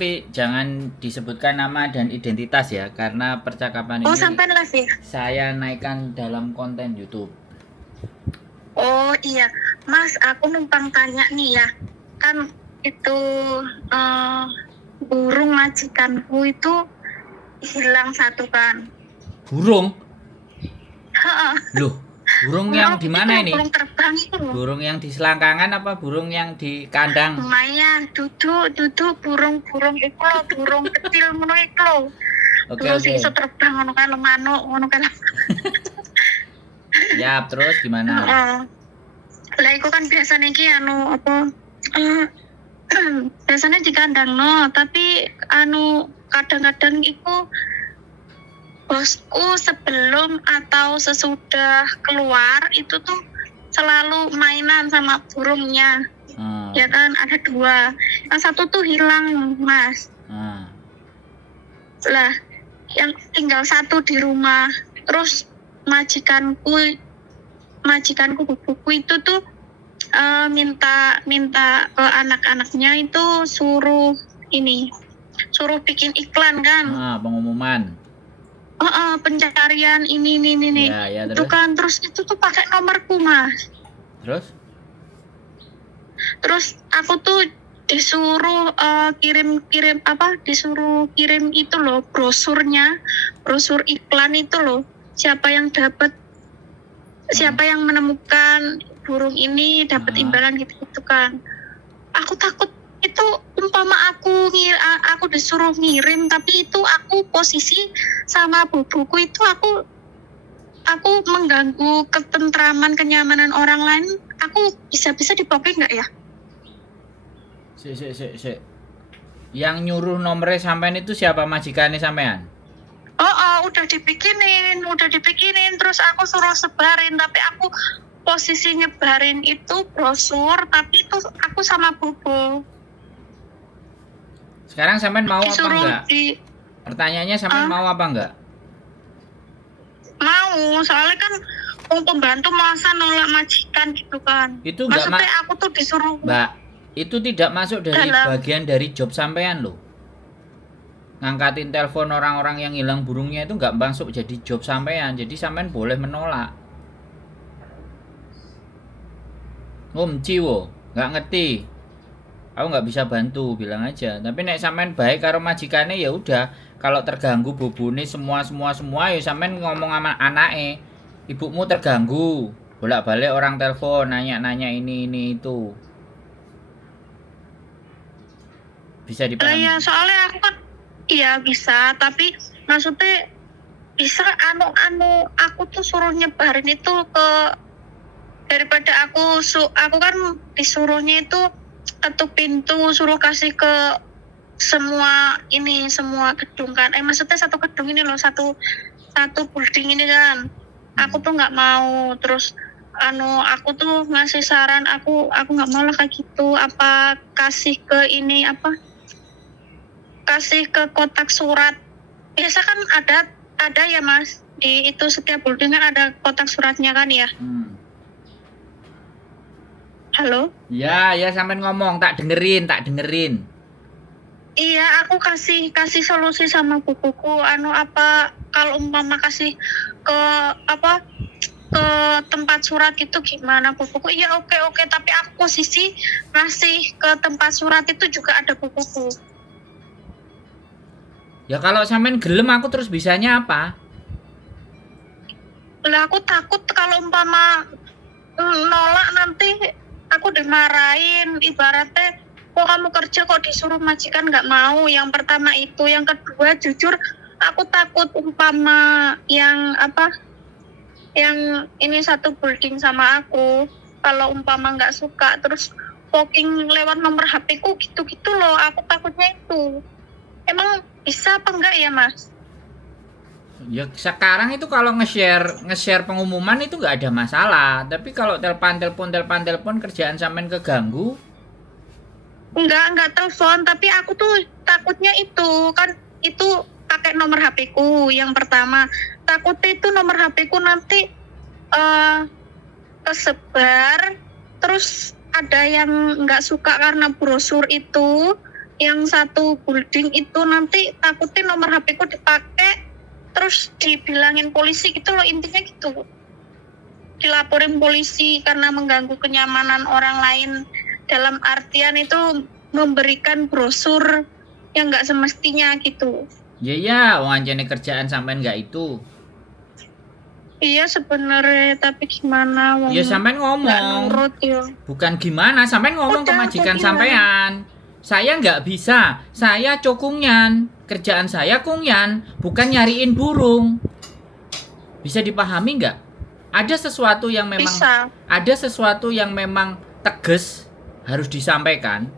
Tapi jangan disebutkan nama dan identitas ya, karena percakapan Oh, ini sampai live ya? saya naikkan dalam konten YouTube. Oh iya, Mas, aku numpang tanya nih ya. Kan itu eh, burung majikanku itu hilang satu kan. Burung? Heeh. Loh, burung yang di mana ini? Burung terbang itu loh. Burung yang di selangkangan apa burung yang di kandang? Lumayan, duduk burung-burung itu loh, burung kecil ngono itu loh. Oke, Burung sing oke. iso terbang ngono kan manuk ngono kan. Siap, terus gimana? Heeh. Lah iku kan biasanya iki apa eh, biasanya di kandang no, tapi kadang-kadang iku bosku sebelum atau sesudah keluar itu tuh selalu mainan sama burungnya. Hmm. Ya kan ada dua, yang satu tuh hilang Mas. Lah yang tinggal satu di rumah. Terus majikanku buku itu tuh minta ke anak-anaknya itu suruh bikin iklan kan. Pengumuman. Pencarian ini Ya, itu terus? kan, terus itu tuh pakai nomorku Mas. Terus aku tuh disuruh disuruh kirim itu loh brosur iklan itu loh, siapa yang menemukan burung ini dapat imbalan gitu kan. Aku takut itu umpama aku disuruh ngirim tapi itu aku posisi sama bubuku itu aku mengganggu ketentraman kenyamanan orang lain, aku bisa dipakai nggak ya? Sik. Yang nyuruh nomornya sampean itu siapa, majikannya sampean? Udah dibikinin terus aku suruh sebarin, tapi aku posisi nyebarin itu brosur tapi itu aku sama Bobo. Sekarang sampean mau Disuruh apa enggak? Pertanyaannya sampean mau apa enggak? Mau, soalnya kan pembantu masa nolak majikan gitu kan. Itu enggak, maksudnya aku tuh disuruh. Mbak, itu tidak masuk dari bagian dari job sampean loh. Ngangkatin telepon orang-orang yang hilang burungnya itu enggak masuk jadi job sampean. Jadi sampean boleh menolak. Ciwo, nggak ngerti. Aku nggak bisa bantu, bilang aja. Tapi nek sampean baik karo majikane ya udah. Kalau terganggu bobone semua ya sampean ngomong sama anake. Ibumu terganggu. Bolak-balik orang telepon nanya ini itu. Bisa dipahami? Ya soalnya aku kan iya bisa, tapi maksudnya bisa aku tuh suruh nyebarin itu ke, daripada aku kan disuruhnya itu ketuk pintu, suruh kasih ke semua gedung kan. Maksudnya satu gedung ini loh, satu building ini kan. Aku tuh nggak mau. Terus aku tuh ngasih saran, aku nggak mau lah kayak gitu. Apa kasih ke kasih ke kotak surat. Biasa kan ada ya Mas, di itu setiap building kan ada kotak suratnya kan ya. Halo? Ya sampean ngomong, tak dengerin. Iya, aku kasih solusi sama bukuku. Kalau umpama kasih ke ke tempat surat itu gimana bukuku? Iya oke, tapi aku posisi ngasih ke tempat surat itu juga ada bukuku. Ya kalau sampean gelem aku terus bisanya apa? Lah aku takut kalau umpama nolak nanti aku dimarahin, ibaratnya kok kamu kerja kok disuruh majikan nggak mau. Yang pertama itu, yang kedua jujur aku takut umpama yang ini satu building sama aku, kalau umpama nggak suka terus poking lewat nomor HP-ku gitu loh, aku takutnya itu. Emang bisa apa enggak ya Mas? Ya sekarang itu kalau nge-share pengumuman itu nggak ada masalah. Tapi kalau telepon kerjaan sampean keganggu. Enggak telepon, tapi aku tuh takutnya itu kan itu pakai nomor HP-ku yang pertama. Takutnya itu nomor HP-ku nanti kesebar, terus ada yang nggak suka karena brosur itu, yang satu building itu nanti takutnya nomor HP ku dipakai terus dibilangin polisi gitu loh, intinya gitu. Dilaporin polisi karena mengganggu kenyamanan orang lain, dalam artian itu memberikan brosur yang nggak semestinya gitu. Ya, wong anjene kerjaan sampean nggak itu. Iya sebenarnya, tapi gimana wong Ya sampean nggak ngomong. nurut ya. Bukan gimana, sampean ngomong ke Udah, majikan aku bilang. sampean. Saya nggak bisa, saya cokungyan. Kerjaan saya kungyan, bukan nyariin burung. Bisa dipahami nggak? Ada sesuatu yang memang Bisa. ada sesuatu yang memang tegas harus disampaikan.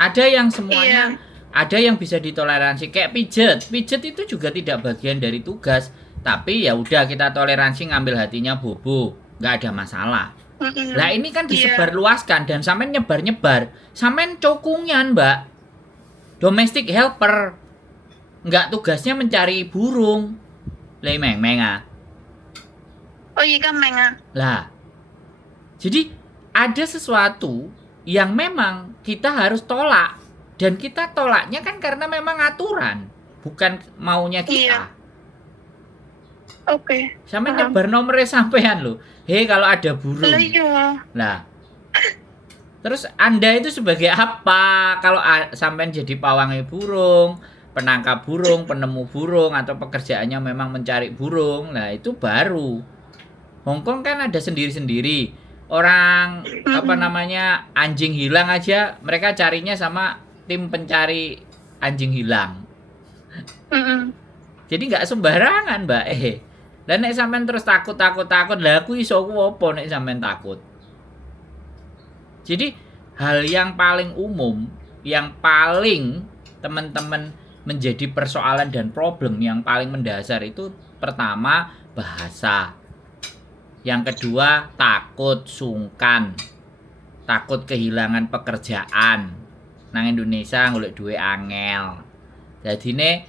Ada yang semuanya, ada yang bisa ditoleransi kayak pijet. Pijet itu juga tidak bagian dari tugas, tapi ya udah kita toleransi ngambil hatinya bobo, nggak ada masalah. Mm-mm. Lah ini kan Iya. disebarluaskan dan sampean nyebar-nyebar. Sampean cokungnya, Mbak. Domestic helper. Enggak tugasnya mencari burung. Lah meng ah. Oh iya kan Menga. Lah. Jadi ada sesuatu yang memang kita harus tolak dan kita tolaknya kan karena memang aturan, bukan maunya kita. Iya. Oke. Sampean Paham. nyebar nomornya sampean loh. Hei kalau ada burung. Lah iya. Lah, terus Anda itu sebagai apa? Kalau sampean jadi pawangnya burung, penangkap burung, penemu burung, atau pekerjaannya memang mencari burung, nah itu baru. Hongkong kan ada sendiri-sendiri. Orang apa namanya anjing hilang aja, mereka carinya sama tim pencari anjing hilang. Mm-mm. Jadi nggak sembarangan, Mbak. Lah nek sampean terus takut, lah aku iso apa nek sampean takut. Jadi hal yang paling umum, yang paling teman-teman menjadi persoalan dan problem yang paling mendasar itu pertama bahasa. Yang kedua takut, sungkan. Takut kehilangan pekerjaan. Nang Indonesia golek duwe angel. Jadine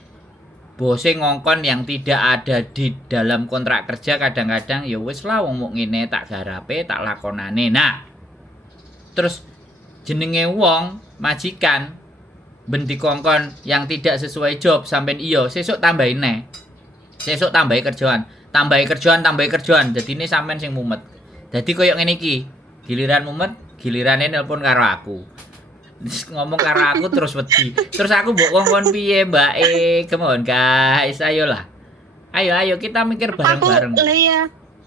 bose ngongkon yang tidak ada di dalam kontrak kerja kadang-kadang ya wis lah wong muk ngene tak garape tak lakonane. Nah, terus jenenge wong majikan ben dikongkon yang tidak sesuai job sampean iya sesuk tambahin neh. Sesuk tambahi kerjaan, tambahi kerjaan. Jadi ini sampean sing mumet. Jadi koyo ngene iki, giliran mumet, gilirane nelpon karo aku. Ngomong karo aku terus wedi. Terus aku mbok kongkon piye, Mbak? Come on guys, ayolah. Ayo kita mikir bareng-bareng. Aku lah ya.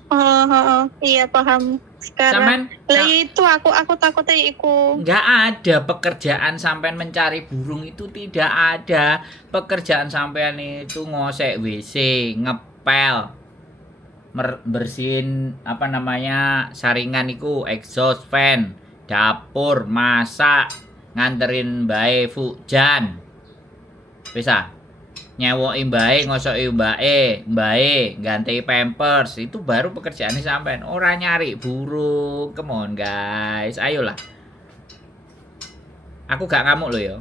Oh, iya paham sekarang. Lah itu aku takutnya iku. Enggak ada pekerjaan sampean mencari burung itu, tidak ada. Pekerjaan sampean itu ngosek WC, ngepel, bersihin apa namanya saringan iku, exhaust fan, dapur, masak, nganterin mbae fujan. Bisa nyewoki mbae, ngosoki mbae, ganti pampers, itu baru pekerjaannya sampean. Ora nyari burung. Come on guys, ayolah. Aku gak ngamuk loh ya.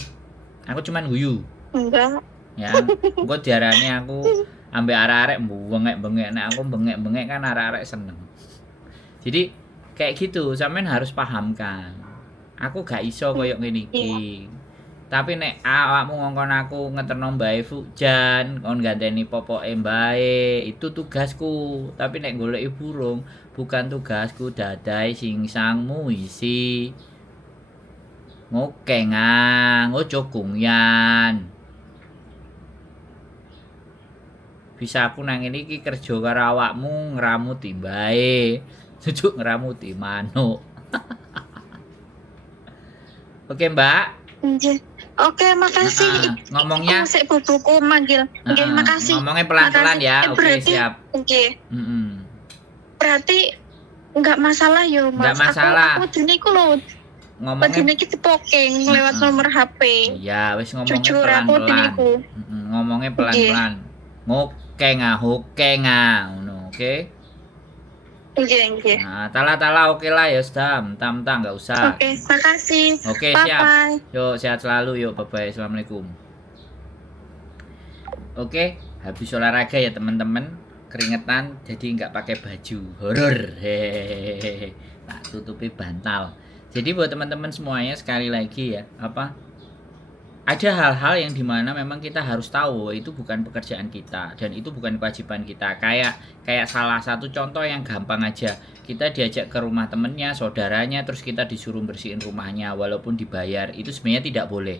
Aku cuman guyu. Enggak. Ya, engko diarani aku ambek arek-arek bengek-bengek. Nek aku bengek-bengek kan arek-arek seneng. Jadi kayak gitu, sampean harus pahamkan. Aku gak iso koyo ngene iki. Tapi nek awakmu ngongkon aku ngeterno mbae fujan, kon ganteni popoke mbae, itu tugasku. Tapi nek goleki burung bukan tugasku, dadai singsangmu isi. Ngoke ngang, ngocokungyan. Bisa aku nang ngene iki kerja karo awakmu ngramuti mbae, jujuk ngramuti manuk. Oke, Mbak. Nggih. Oke, makasih. Ngomongnya sik bubuku manggil. Nggih, makasih. Ngomongnya pelan-pelan ya. Oke, berarti, siap. Oke. Berarti enggak masalah yo, Mas. Enggak masalah. Aku dene iku lho. Ngomongnya Dene iki dipoking lewat nomor HP. iya, wis ngomongnya Jujur aku dene pelan-pelan. iku. Ngomongnya pelan-pelan. Ngoke ngono, oke? Nggih. Nah, tala oke lah ya, tam enggak usah. Oke, makasih. Oke, Bye siap. bye. Yuk, sehat selalu. Yuk, bye-bye. Assalamualaikum. Oke, habis olahraga ya teman-teman. Keringetan jadi nggak pakai baju horor. Hehehe. Tak tutupi bantal. Jadi buat teman-teman semuanya sekali lagi ya, ada hal-hal yang dimana memang kita harus tahu itu bukan pekerjaan kita dan itu bukan kewajiban kita. Kayak salah satu contoh yang gampang aja, kita diajak ke rumah temennya, saudaranya, terus kita disuruh bersihin rumahnya walaupun dibayar, itu sebenarnya tidak boleh.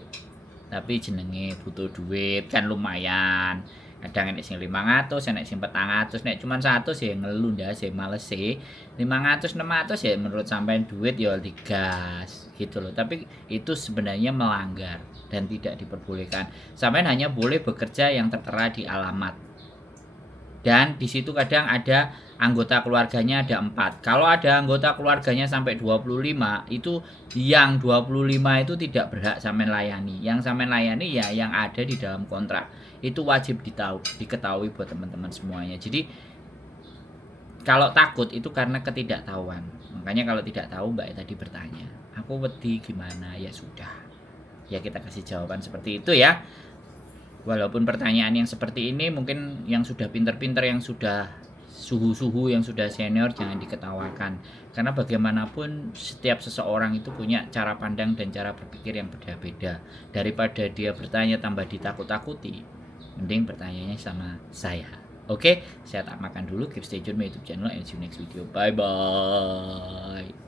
Tapi jenenge butuh duit kan lumayan, kadang enek sing 500, enek sing 400, nek cuman 100 ya ngeluh ndas ya males sih. 500 600 ya menurut sampean duit ya digas gitu loh. Tapi itu sebenarnya melanggar dan tidak diperbolehkan. Sampean hanya boleh bekerja yang tertera di alamat. Dan di situ kadang ada anggota keluarganya ada 4. Kalau ada anggota keluarganya sampai 25, itu yang 25 itu tidak berhak sampean layani. Yang sampean layani ya yang ada di dalam kontrak. Itu wajib diketahui buat teman-teman semuanya. Jadi kalau takut itu karena ketidaktahuan. Makanya kalau tidak tahu Mbak tadi bertanya, aku wedi gimana? Ya sudah. Ya kita kasih jawaban seperti itu ya. Walaupun pertanyaan yang seperti ini mungkin yang sudah pinter-pinter, yang sudah suhu-suhu, yang sudah senior jangan diketawakan. Karena bagaimanapun setiap seseorang itu punya cara pandang dan cara berpikir yang berbeda. Daripada dia bertanya tambah ditakut-takuti, mending bertanyanya sama saya. Oke, saya tak makan dulu. Keep stay tune my YouTube channel and see you next video. Bye bye.